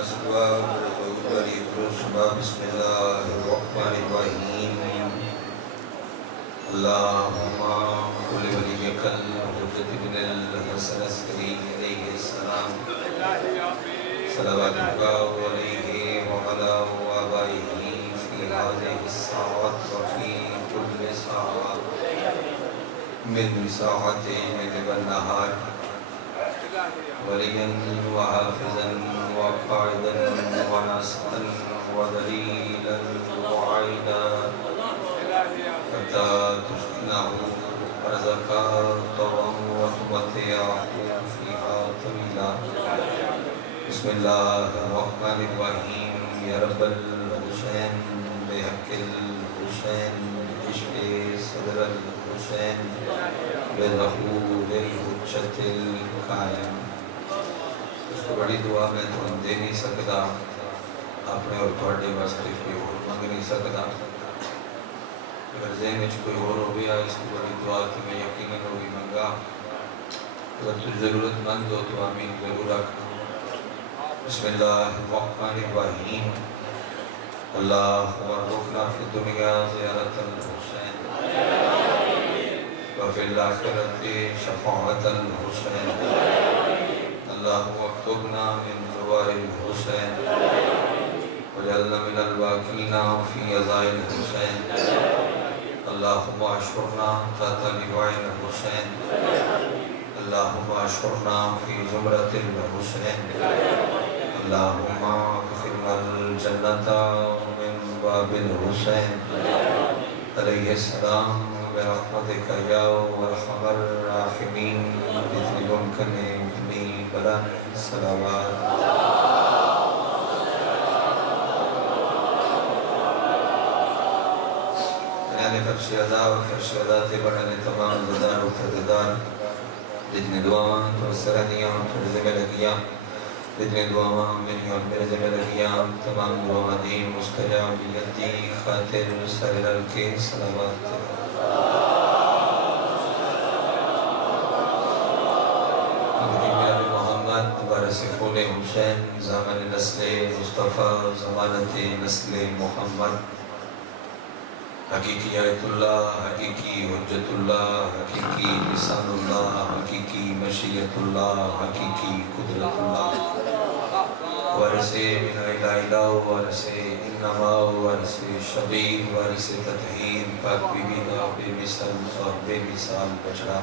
بسم الله الرحمن الرحيم اللهم قل وليك الحجة بن الحسن العسكري عليه السلام صلواتك عليه وعلى آبائه في هذه الساعات وفي كل ساعة من ساعة الليل والنهار وليا وحافظا وقائدا وناصرا ودليلا وعيدا حتى تسكنه رزقا وتمتعه فيها طويلا. بسم الله الرحمن الرحيم يا رب الحسين بحق الحسين اشف صدر الحسين بظهور الحجة القائم. اس کو بڑی دعا میں تو دے نہیں سکتا اپنے اور تھوڑے واسطے کوئی اور منگ نہیں سکتا. اگر ذہن میں کوئی اور ہو گیا اس کو بڑی دعا کہ میں یقیناً ہوگی منگا. اگر تو ضرورت مند ہو تو آمین ضرور رکھنا. بسم اللہ الرحمن الرحیم اللہم ارزقنا فی الدنیا زیارت الحسین وفی الآخرت شفاعت الحسین اللہم اکتبنا من زوار الحسین وجعلنا من الواقعین فی عزاء الحسین اللہم اشعرنا تحت لواء الحسین اللہم اشعرنا فی زمرت الحسین اللہم ادخلنا الجنت من باب الحسین علیہ السلام برحمتک یا ارحم الراحمین بإذن ممکن ابنی بلند صلوات. یعنی فرش ادا و فرش ادا تے بڑھنے تمام زدار و پرددار جتنے دعاواں تو سرحدیاں تو ذمہ لگیاں جتنے دعاواں میری اور میرے ذمہ لگیاں تمام دعاواں دی مستجابیت دی خاطر سرل کے صلوات. وارث خون حسین زامن نسل مصطفیٰ ضمانت نسل محمد حقیقی آیت اللہ حقیقی حجت اللہ حقیقی لسان اللہ حقیقی مشیت اللہ حقیقی قدرت اللہ وارث من الہ الہ وارث انما وارث شبیر وارث تطہیر پاک بی بی دا بے مثال اور بے مثال بچڑا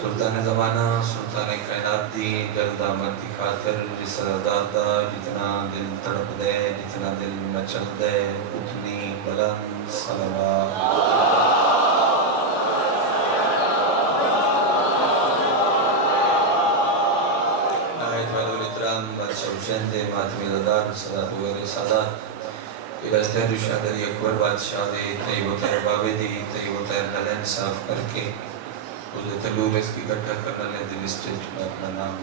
سلطان زمانہ سلطان کائنات دی جلد آمد کی خاطر جس دادا جتنا دل تڑپ دے جتنا دل مچل دے اتنی بلند صلوات. نہایت والد الاحترام بادشاہ حسین دے ماتمی زدار صدات وغیر سادات ارسطہ دوشہ دری اکبر بادشاہ دے طیب و طہر بابے دی طیب و طہر نلین صاف کر کے اس نے تلوب اس کی گھٹا کرنا لے دل اسٹیج میں اپنا نام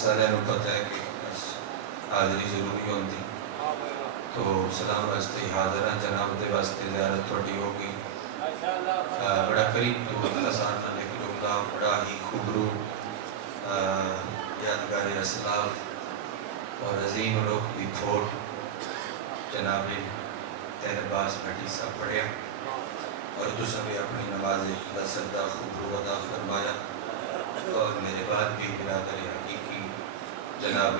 سارے انہوں پتہ ہے کہ حاضری ضروری ہوندی تو سلام واسطے حاضرہ جناب دے واسطے زیارت توڑی ہوگی. بڑا قریب تو اختصار نہ لیکن اللہ بڑا ہی خوبرو یادگار اسلاف اور عظیم لوگ بھی تھوڑ جناب تیر باز بھٹی سا پڑھیا اور دوسرا بھی اپنی نماز خدا سردہ خوب ادا فرمایا. اور میرے بعد بھی برادر حقیقی جناب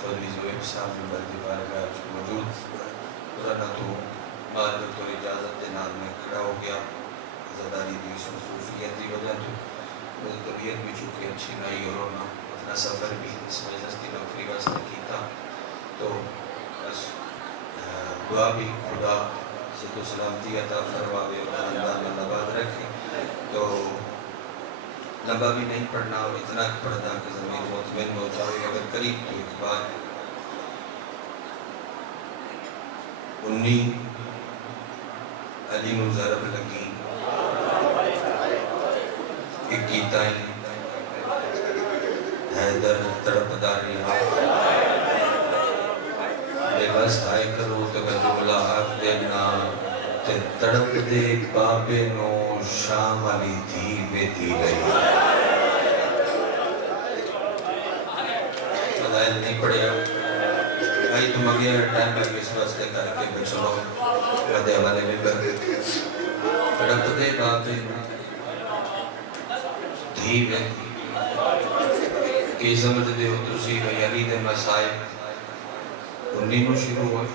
چودھری زویب صاحب نمبر دیوار کا موجود پرانا تو معذرت اور اجازت دینار میں کھڑا ہو گیا. عزداری دی صوفیت دی وجہ تو میری طبیعت بھی چونکہ اچھی نہیں اور ہونا اتنا سفر بھی اس وجہ سے نوکری واسطے کیتا تو بس دعا بھی خدا سے تو سلامتی عطا فرماوے اور اللہ میں نباد رکھیں. تو لمبا بھی نہیں پڑھنا اور اتنا پڑھنا کہ زمین مطمئن ہوتا ہے. اگر قریب تو ایک بات 19 علی مزرب لگی ایک گیتائیں حیدر تڑپ داری بے بس آئے کرو تو جملہ حق دینا تے تڑپ دے بابے نو شام علی دی بے دی رہی مسائل نہیں پڑھیا آئی تو مگیا ٹائم ہے اس واسطے کر کے بچلو ودے والے ممبر تڑپ دے باپے دھی میں کی سمجھ دے ہو تسی بھئی علی دے مسائل 19 نو شروع ہوئے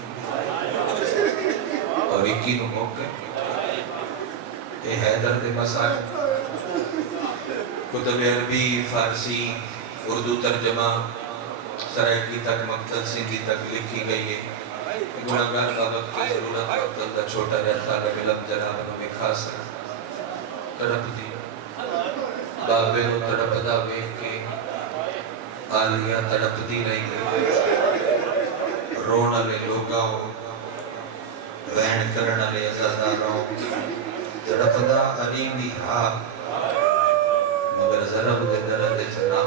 اور 21 نو موقع یہ حیدر دے مسائل کتب عربی فارسی اردو ترجمہ سرائکی تک مقتل سندھی تک لکھی گئی ہے گناہگار کا وقت کی ضرورت مقتل کا چھوٹا رہتا ہے علم جناب میں خاص ہے تڑپ دی بابے نو تڑپ دا ویکھ کے آلیہ تڑپ دی رہی رون والے لوگاں وین کرن والے عزاداراں تڑپ دا علیم دی ہاں مگر ضرب دے درد چنا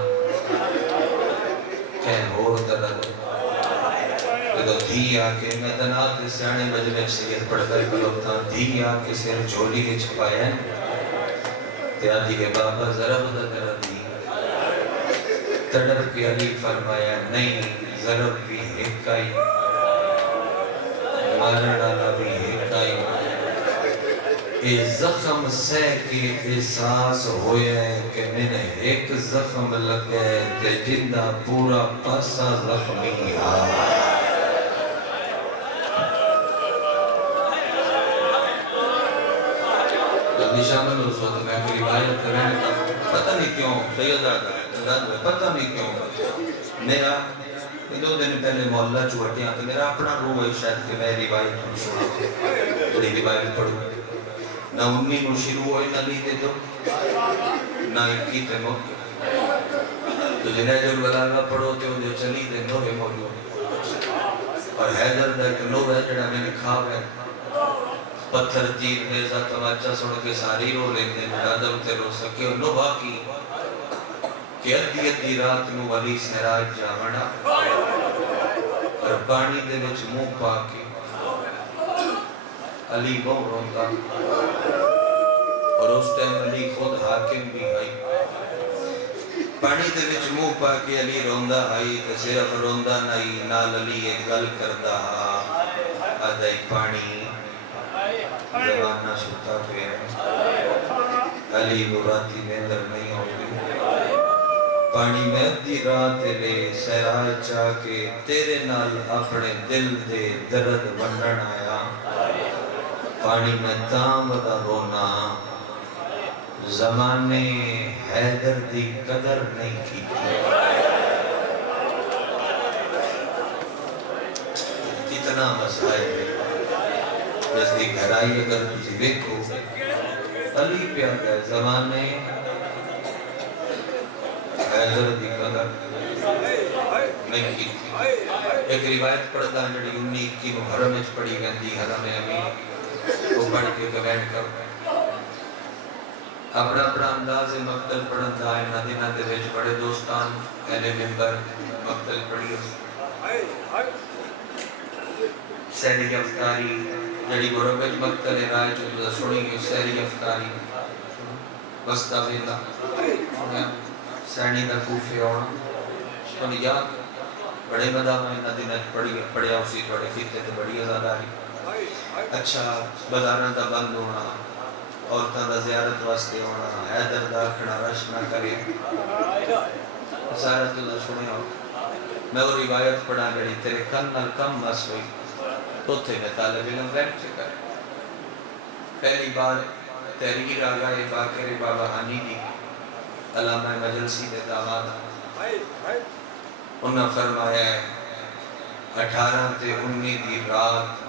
کہیں ہور درد تو دھی آکے میں دنات سیانے مجمع سید پڑھ کر کلوتا دھی آکے سیر جھولی کے چھپایا تیا دی کے بابا ضرب دے درد دی تڑپ کے علی فرمایا نہیں ضرب بھی ہکائی مارڑا بھی ہکائی یہ زخم سہ کے احساس ہویا ہے کہ میں نے ایک زخم لگا ہے تے جندہ پورا پاسا زخمی آ جب شامل اس وقت میں کوئی روایت کرنے کا پتہ نہیں کیوں سید آدھا پتہ نہیں کیوں میرا دو دن پہلے مولا چوٹیاں تو میرا اپنا روح ہے شاید کہ میں روایت سنا بڑی روایت پڑھوں نہ 19 نو شروع ہوئے نہ لیتے دو نہ 21 تے موقع تو جنہیں جو البلاغہ پڑھو تے جو چلی دے نوے موجود اور حیدر دا ایک نو ہے جڑا میں نے کھاو ہے پتھر تیر نیزہ تماچہ سن کے ساری رو لیندے مرادم تے رو سکے اور نو باقی کہ ادھی رات نو ولی سہراج جامنا اور پانی دے وچ منہ پا کے علی بہت روتا اور اس ٹائم علی خود حاکم بھی آئی پانی دے وچ منہ پا کے علی روندہ آئی تو صرف روندہ نہیں نال علی ایک گل کردہ آدھائی پانی زمانہ ستا پہ علی براتی میں در نہیں ہوگی پانی میں ادھی رات لے سہراج چاہ کے تیرے نال اپنے دل دے درد ونڈن آیا پانی میں تام بدا رونا زمانے حیدر دی قدر نہیں کی کتنا مسائل ہے جس دی گھرائی اگر تجھے دیکھو علی پہ آتا ہے زمانے حیدر دی قدر نہیں کی ایک روایت پڑھتا ہے جڑی 19 محرم اچ پڑھی گئی تھی حرم امین وہ پڑھ کے کمنٹ کر اپنا اپنا انداز مقتل پڑھن دا ہے نہ دے وچ بڑے دوستان اہل منبر مقتل پڑھی سہری افطاری جڑی گروہ مقتل رائے جو سنی گئی سہری افطاری بستہ ویلا سینی دا کوفے ہونا تو یاد بڑے مدام میں پڑھیا اسی بڑے خطے تے بڑی ازاداری اچھا بازاران دا بند ہونا عورتاں دا زیارت واسطے ہونا حیدر دا کھڑا رش نہ کرے سارا تو سنے ہو میں وہ روایت پڑھا گئی تیرے کن نال کم بس ہوئی تو تھے میں طالب علم ویب سے کرے پہلی بار تحریر آ گئے باقر بابا ہانی دی علامہ مجلسی دے داماد انہاں فرمایا ہے 18 تے 19 دی رات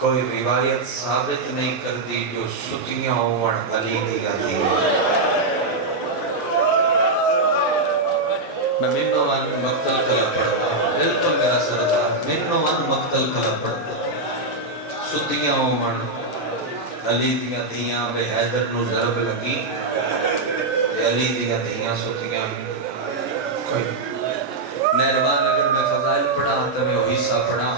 کوئی روایت ثابت نہیں کر دی جو ستیاں ہوون علی دی گلی میں منو وان مقتل کلا پڑھتا بالکل میرا سردار منو وان مقتل کلا پڑھتا ستیاں ہوون علی دیاں دیاں بے حیدر نو ضرب لگی علی دیاں دیاں ستیاں کوئی نہروان اگر میں فضائل پڑھا تو میں وہ حصہ پڑھا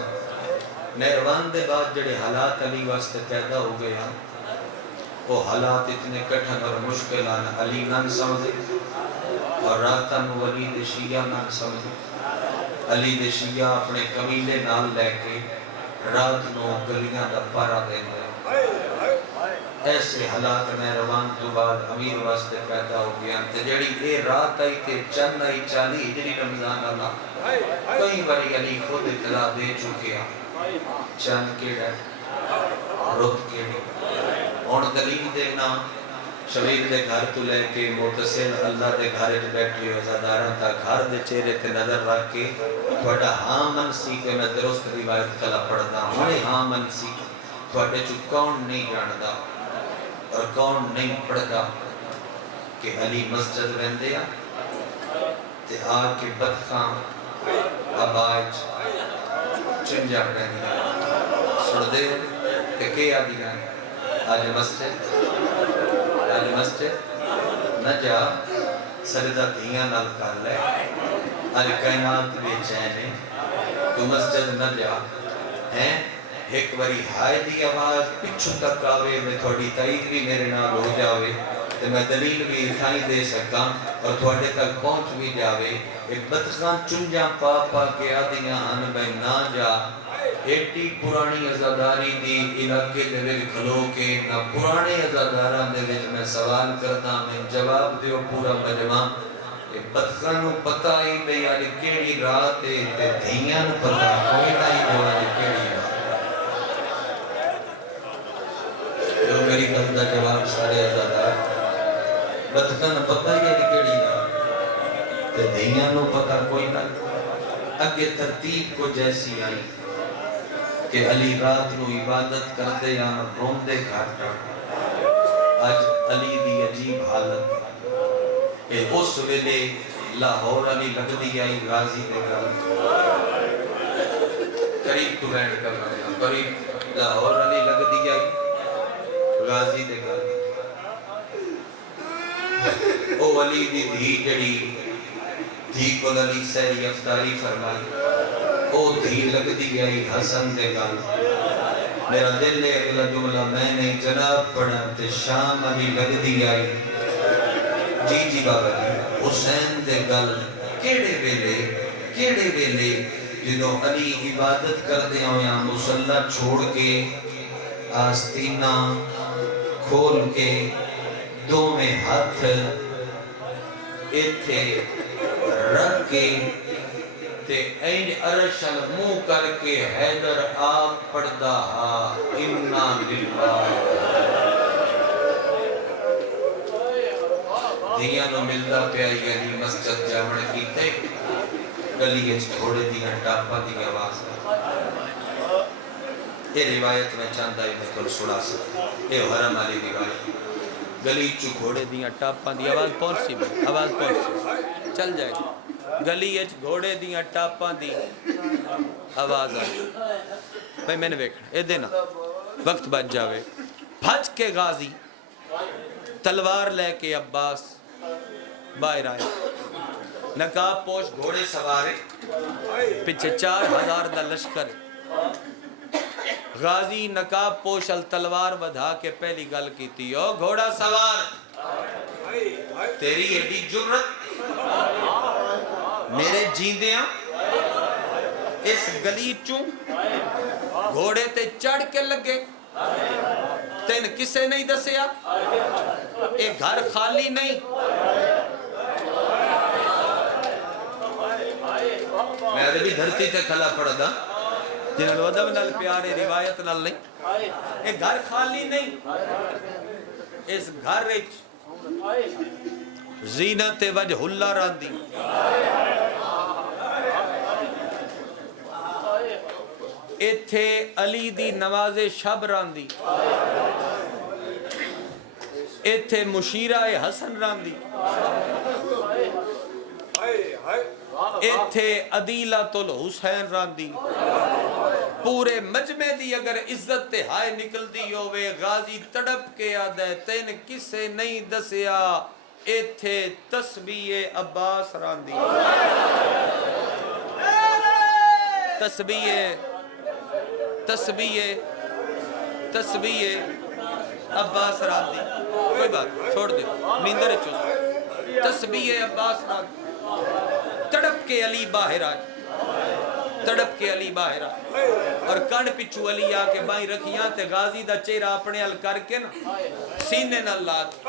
نہروان دے بعد جڑے حالات علی واسطے پیدا ہو گئے ہیں وہ حالات اتنے کٹھن اور مشکل علی نان سمجھے اور رات نو علی دے شیعہ نال سمجھو علی دے شیعہ اپنے قبیلے نال لے کے رات نو گلیاں دا پارا دے دے ایسے حالات میں روان تو بعد امیر واسطے پیدا ہو گیا تے جڑی اے رات آئی تے چند آئی 40 ہجری رمضان اللہ کئی باری علی خود اطلاع دے چکے ہیں چند کیڑا رت کیڑی ہن دلیل دینا شبیر دے گھر تو لے کے متصل اللہ دے گھر وچ بیٹھے ہو زاداراں تا گھر دے چہرے تے نظر رکھ کے تہاڈا ہاں من سی کہ میں درست روایت کلا پڑھدا ہوں ہاں من سی تہاڈے چ کون نہیں جاندا اور کون نہیں پڑھدا کہ علی مسجد رہندے آ تے آ کے بدخاں آباج چنجا پہنی سن دے کہ کیا دیا آج مسجد نہ جا سردہ دھیاں نال کر لے آج کائنات بے چینے تو مسجد نہ جا ہیں ایک باری ہائے دی آواز پچھو تک آوے میں تھوڑی تائید بھی میرے نال ہو جاوے تو میں دلیل بھی اٹھائی دے سکاں اور تھوڑے تک پہنچ بھی جاوے ایک بدخان چنجاں پا پا کے آدیاں ہن میں نہ جا ایٹی پرانی ازاداری دی علاقے دے وچ کھلو کے نہ پرانے ازاداراں دے وچ میں سوال کردا میں جواب دیو پورا مجمع بدخانوں پتہ ہی بھئی آج کیڑی رات ہے تے دھیاں نوں پتہ کوئی نہیں جو آج کیڑی رات جو میری گل دا جواب سارے ازادار بدخانوں پتہ ہی آج کیڑی رات تے دھیاں نوں پتہ کوئی نہیں اگے ترتیب کو جیسی آئی کہ علی رات نو عبادت کرتے یا روندے گھر آج علی دی عجیب حالت کہ اس ویلے لاہور علی لگ دی آئی غازی دے گل قریب تو بینڈ کر رہا ہے قریب لاہور علی لگ دی آئی غازی دے گل او علی دی دھی جڑی دھی کو علی سیری افطاری فرمائی او دھی لگ دی گئی حسن دے گل میرا دل ہے اگلا جملہ میں نے جناب پڑھا تے شام علی لگ دی گئی جی بابا جی حسین دے گل کیڑے ویلے جدو علی عبادت کر دے ہویا مصلح چھوڑ کے آستینہ کھول کے دو میں ہاتھ ایتھے رکھ کے تے این عرش منہ کر کے حیدر آپ پڑھدا ہا انا للہ دھیاں نو ملدا پیا یعنی مسجد جامن کیتے گلی وچ گھوڑے دیاں ٹاپاں دی آواز یہ روایت میں چاہندا ہے میں سنا سکتا یہ حرم والی روایت گلی چ گھوڑے دیاں ٹاپاں دی آواز پہنچ سی آواز پہنچ چل جائے گلی اچ گھوڑے دیاں ٹاپاں دی آواز آئی بھئی میں نے ویکھنا اے دینا وقت بچ جاوے بھج کے غازی تلوار لے کے عباس باہر آئے نقاب پوش گھوڑے سوارے پیچھے 4000 دا لشکر غازی نقاب پوش تلوار بدھا کے پہلی گل کیتی او گھوڑا سوار تیری ایڈی جرت میرے جیندیاں اس گلی چوں گھوڑے تے چڑھ کے لگے تین کسے نہیں دسیا اے گھر خالی نہیں میں عربی دھرتی تے کھلا پڑھ دا جنہوں نے ادب نال پیارے روایت نال نہیں اے گھر خالی نہیں اس گھر وچ زینت وجہ اللہ راندی ایتھے علی دی نماز شب راندی ایتھے مشیرہ حسن راندی ایتھے عدیلۃ الحسین راندی پورے مجمع دی اگر عزت تے ہائے نکل دی ہوئے غازی تڑپ کے آدھے تین کسے نہیں دسیا ایتھے تسبیح عباس راندی تسبیح عباس راندی کوئی بات چھوڑ دے نیندر چوس تسبیح عباس نال تڑپ کے علی باہر آئے، تڑپ کے علی باہر آئے اور کن پچھو علی آ کے بائیں رکھیاں تے غازی دا چہرہ اپنے حل کر کے نا سینے نہ لات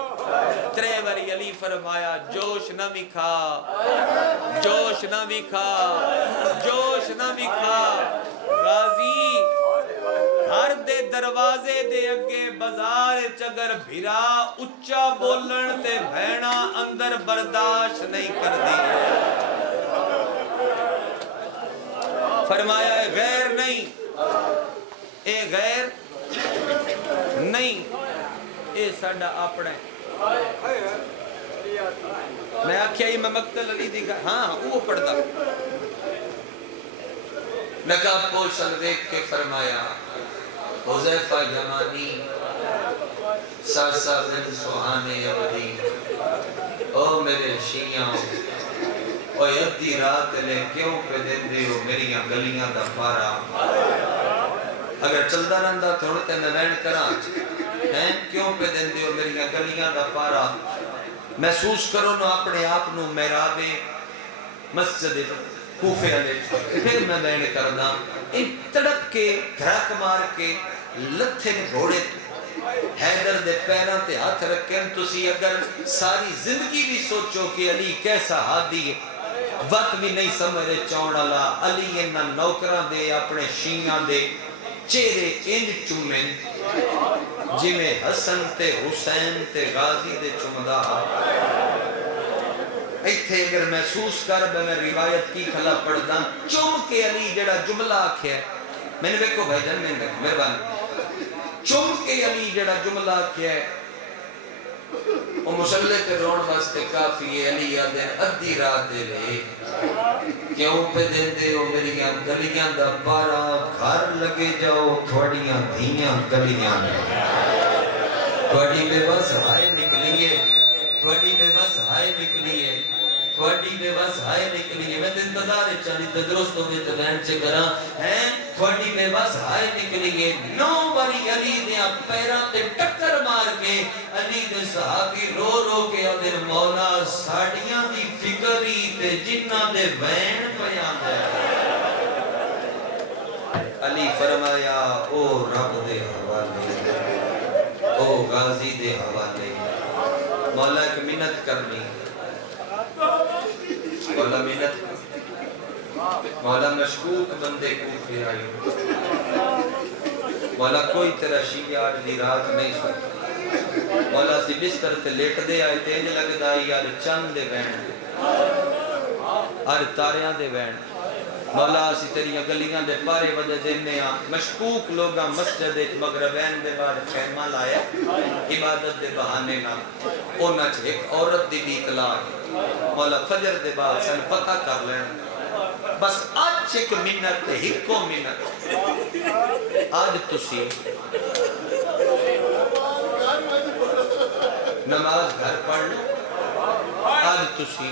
ترے وری علی فرمایا جوش نہ وکھا، جوش نہ وکھا، جوش نہ وکھا غازی ہر دے دروازے دے اگے بازار چگر بھرا اچھا بولن تے بھینا اندر برداشت نہیں کر دی۔ فرمایا اے غیر نہیں، اے غیر نہیں، اے ساڈا اپنا ہے۔ میں آکھیا ہی میں مقتل علی دی گا ہاں وہ پڑھدا نقاب پوشن دیکھ کے فرمایا حذیفہ یمانی ساسا بن سہانے عبدی او میرے شیعوں او ادھی رات لے کیوں پہ دیندے ہو میری گلیاں دا پارا، اگر چلدا رہندا تھوڑے تے میں وین کراں ہیں کیوں پہ دیندے ہو میری گلیاں دا پارا، محسوس کرو نو اپنے آپ نو محراب مسجد کوفے والے پھر میں وین کردا تڑپ کے دھڑک مار کے لتھے نے گھوڑے حیدر دے پیراں تے ہاتھ رکھیں تسی اگر ساری زندگی بھی سوچو کہ علی کیسا ہادی ہے وقت بھی نہیں سمجھے چونڑ اللہ علی انہاں نوکراں دے اپنے شیعاں دے چہرے انج چومیں جی میں حسن تے حسین تے غازی دے چمدہ ایتھے اگر محسوس کر میں روایت کی کھلا پڑھدا چوم کے علی جڑا جملہ آکھیا ہے میں نے دیکھو بھائی جان میں مہربانی چوم کے علی جڑا جملہ آکھیا ہے وہ مسلح تے رون واسطے کافی ہے علی آدھیں ادھی رات لے کیوں پہ دیندے ہو میری گلیاں دا پارا گھر لگے جاؤ تھوڑیاں دھیاں گلیاں تھوڑی بے بس ہائے نکلیے تھوڑی بے بس ہائے نکلیے تھوڑی بے بس ہائے نکلیے میں تے انتظار چالی تے درست ہوئے تے بہن سے کراں ہیں تھوڑی بے بس ہائے نکلیے نو باری علی دیا پیرا تے ٹکر مار کے علی دے صحابی رو رو کے ادھر مولا ساڑیاں دی فکری تے جنہ دے بہن پیان دے علی فرمایا او رب دے حوالے او غازی دے حوالے مولا ایک منت کرنی مولا منت مولا مشکوک بندے کوفے آئی مولا کوئی تیرا شیعہ دی رات نہیں سکتا مولا سی بستر تے لیٹ دے آئے تینج لگ دائی یار چند دے بین اور تاریاں دے بین مولا سی تیری گلیاں دے پارے وجہ دینے آ مشکوک لوگاں مسجد ایک مغربین دے بعد خیمہ لائے عبادت دے بہانے نا اونا چھے ایک عورت دی بھی اطلاع مولا فجر دے بعد سن پتہ کر لیں بس آج ایک منت ہکو منت آج تسی نماز گھر پڑھ لیں آج تسی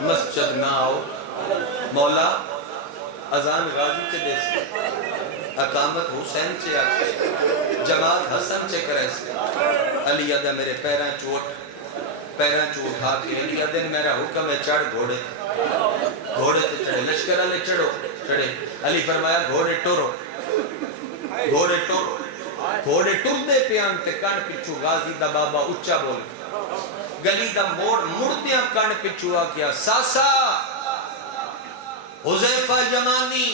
مسجد نہ آؤ مولا اذان غازی کے دے سے اقامت حسین سے آکے جماعت حسن سے کرے سے علی عدہ میرے پیران چوٹھا کے علی عدہ میرا حکم ہے چڑھ گھوڑے تے چڑھے لشکر علی چڑھو چڑھے علی فرمایا گھوڑے ٹورو گھوڑے ٹور دے پیان تے کان پچھو غازی دا بابا اچھا بول گلی دا مردیاں کان پچھو آکیا ساسا حذیفہ یمانی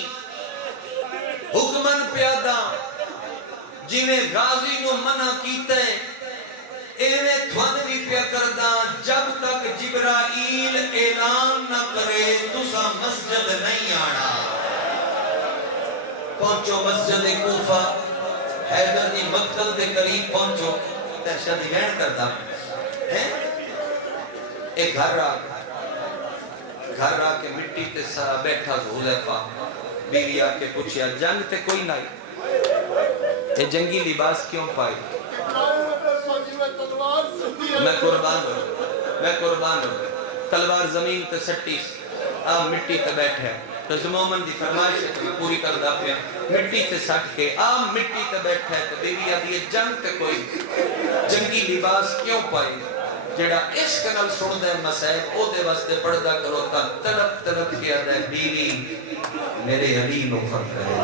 حکمن پیادا جی میں غازی نو منع کیتے ایویں تھوان بھی پیا کردہ جب تک جبرائیل اعلان نہ کرے تسا مسجد نہیں آنا پہنچو مسجد کوفہ حیدر دی مقتل دے قریب پہنچو ترشہ دی بین کردہ ایک گھر آ کے مٹی تے سارا بیٹھا حذیفہ بیوی آ کے پوچھیا جنگ تے کوئی نہیں اے جنگی لباس کیوں پائی میں قربان ہوں تلوار زمین تے سٹی مٹی تے بیٹھے تو زمومن دی فرمائش ہے تو پوری کر دا پیا مٹی تے سٹ کے مٹی تے بیٹھے تو بیوی آ دیئے جنگ تے کوئی جنگی لباس کیوں پائی جڑا عشق نال سندا ہے مسائب او دے واسطے پڑھدا کرو تا تڑپ تڑپ کے آدا ہے بیوی میرے علی نو خطرہ ہے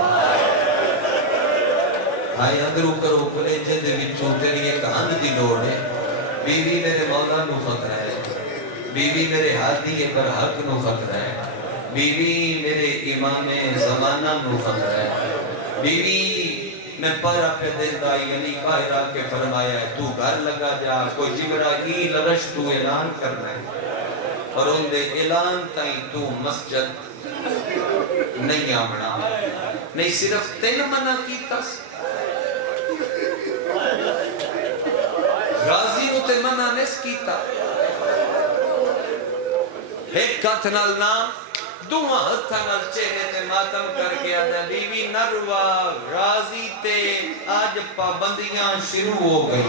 ہائے اندرو کرو کلیجے دے وچوں تیری ایک ہند دی لوڑ ہے بیوی میرے مولا نو خطرہ ہے بیوی میرے ہادی برحق نو خطرہ ہے بیوی میرے امام زمانہ نو خطرہ ہے بیوی میں پارا پہ دل دائی یعنی قاہرہ کے فرمایا ہے تو گھر لگا جا کوئی جبرائیل رش تو اعلان کرنا ہے اور ان دے اعلان تائیں تو مسجد نہیں آمنا نہیں صرف تین منع کیتا غازی نو تے منع نس کیتا ایک ہاتھ نال نام دوہاں ہتھاں نال چہرے تے ماتم کر گیا دا بیوی نروا غازی تے آج پابندیاں شروع ہو گئی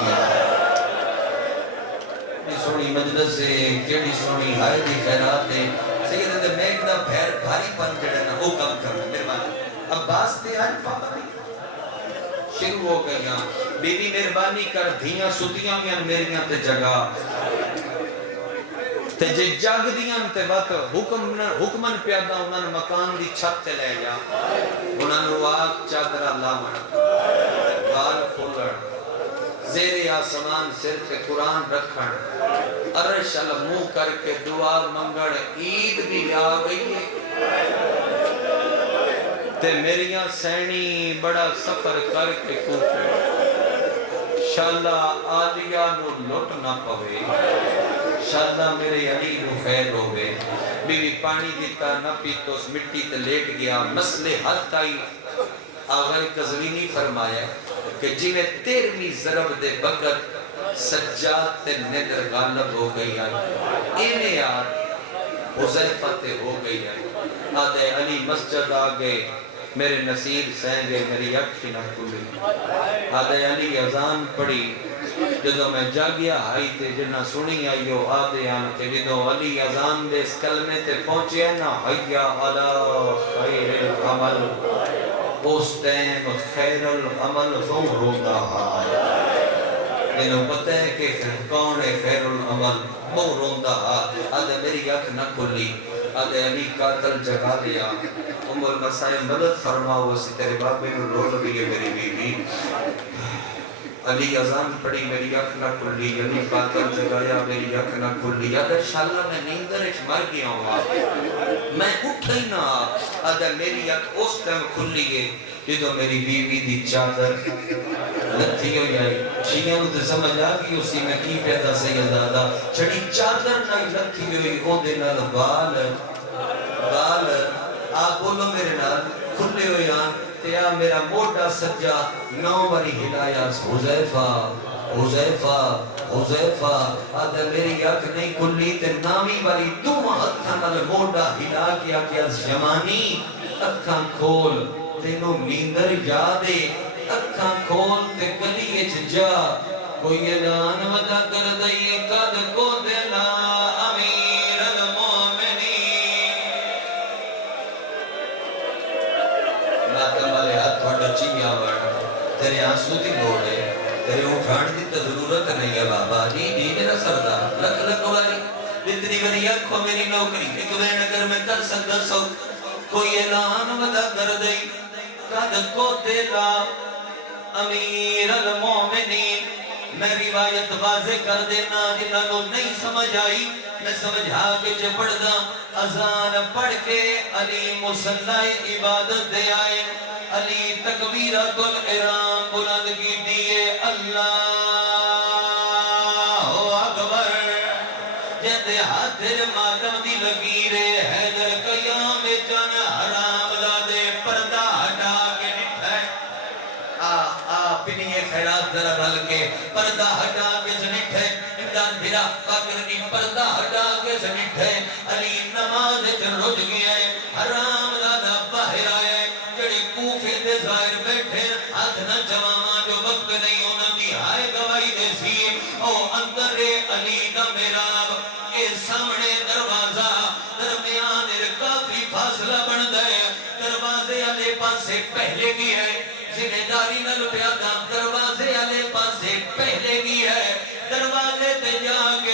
کیڑی سونی مجلس ہے کیڑی سونی ہائے دی خیرات ہے سید دے میک دا بھاری پن جڑا نا وہ کم کرنا مہربانی عباس تے آج پابندی شروع ہو گئی بیوی مہربانی کر دھیاں ستیاں میریاں تے جگہ تے جے جاگ دیاں تے وقت حکمن پیادا انہاں نے مکان دی چھت تے لے جا انہاں نے واق چادرہ لامن بال کھولن زیر آسمان صرف قرآن رکھن عرش المو کر کے دعا منگڑ عید بھی آ گئی ہے تے میریاں سینی بڑا سفر کر کے کوفے شاللہ آلیہ نو لٹ نہ پوے شاللہ میرے علی نو خیر ہوئے بیوی پانی دیتا نہ پیتو اس مٹی تے لیٹ گیا مسئلے حد تائی آغای قزوینی فرمایا کہ جویں 13ویں ضرب دے بقت سجاد تے ندر غالب ہو گئی آئی اینے یار حضیفہ تے ہو گئی آئی آدھے علی مسجد آگئے میرے نصیر سینگے میری اکھی نہ کھلی آدھے علی اذان پڑی جدو میں جاگیا آئی تے جنہ سنی آئیو آدھے آن کے جدو علی اذان دے اس کلمے تے پہنچے نا حیّا علی خیر العمل اس ٹائم خیر العمل ہم روتا ہے انہوں پتہ ہے کہ کون ہے خیر العمل وہ روندہ آدھے میری اکھ نہ کھلی آدھے علی قاتل جگا دیا ام المسائل مدد فرماؤ اسی تیرے بابے میں رو لگی ہے میری بیوی علی اذان پڑی میری اکھ نہ کھلی علی قاتل جگایا میری اکھ نہ کھلی آدھے شاللہ میں نیندر اچھ مر گیا ہوں میں اٹھا ہی نہ آدھے میری اکھ اس ٹائم کھلی ہے جدو میری بیوی دی چادر لتھی ہوئی آئی شیعوں تے سمجھ آگی اسی میں کی پیدا سیدادہ چھڑی چادر نہیں لتھی ہوئی او دے نال بال آپ بولو میرے نال کھلے ہوئے آن تیا میرا موٹا سجا 9 باری ہلایا حذیفہ حذیفہ حذیفہ آدھے میری اکھ نہیں کھلی تے نامی باری دوہاں ہتھاں نال موٹا ہلا کیا کہ از یمانی اکھاں کھول تینوں نیندر یادے اکھاں کھول تے گلی اچ جا کوئی اعلان ودا کر دئیے قد کو دلا امیر المومنین ماتم والے ہاتھ تھوڑا چیمیاں وڑا تیرے آنسو دی لوڑے تیرے اٹھان دی تو ضرورت نہیں ہے بابا جی میرا سردار لکھ لکھ والی اتنی بری اکھو میری نوکری ایک وین اگر میں کر سکتا سو کوئی اعلان ودا کر دئی قد کو دلا امیر المومنین میں روایت واضح کر دینا جنہاں کو نہیں سمجھ آئی میں سمجھا کے جو پڑھ دا اذان پڑھ کے علی مصلی عبادت دے آئے علی تکبیرۃ الاحرام بلند کی دیئے اللہ اکبر جہتے ہاتھر ماتم دی لگیرے حیدر قیام جن حرام دادے پردہ ہٹا کے نٹھائے پنیے خیرات ذرا رل کے پردہ ہٹا کے سنٹھے امداد بھیرا باکرنی پردہ ہٹا کے سنٹھے علی نماز چل رج گئے حرام دادا باہر آئے جڑے کوفے دے ظاہر بیٹھے ہاتھ نہ جواما جو وقت نہیں ہونا دی ہائے گواہی دے سی او اندر علی دا میراب اے سامنے دروازہ درمیان کافی فاصلہ بن دے دروازے علی پاسے پہلے بھی ہے ذمہ داری نل پیادا دروازے والے پاسے پہلے بھی ہے دروازے تے جا کے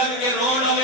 لگ کے رونا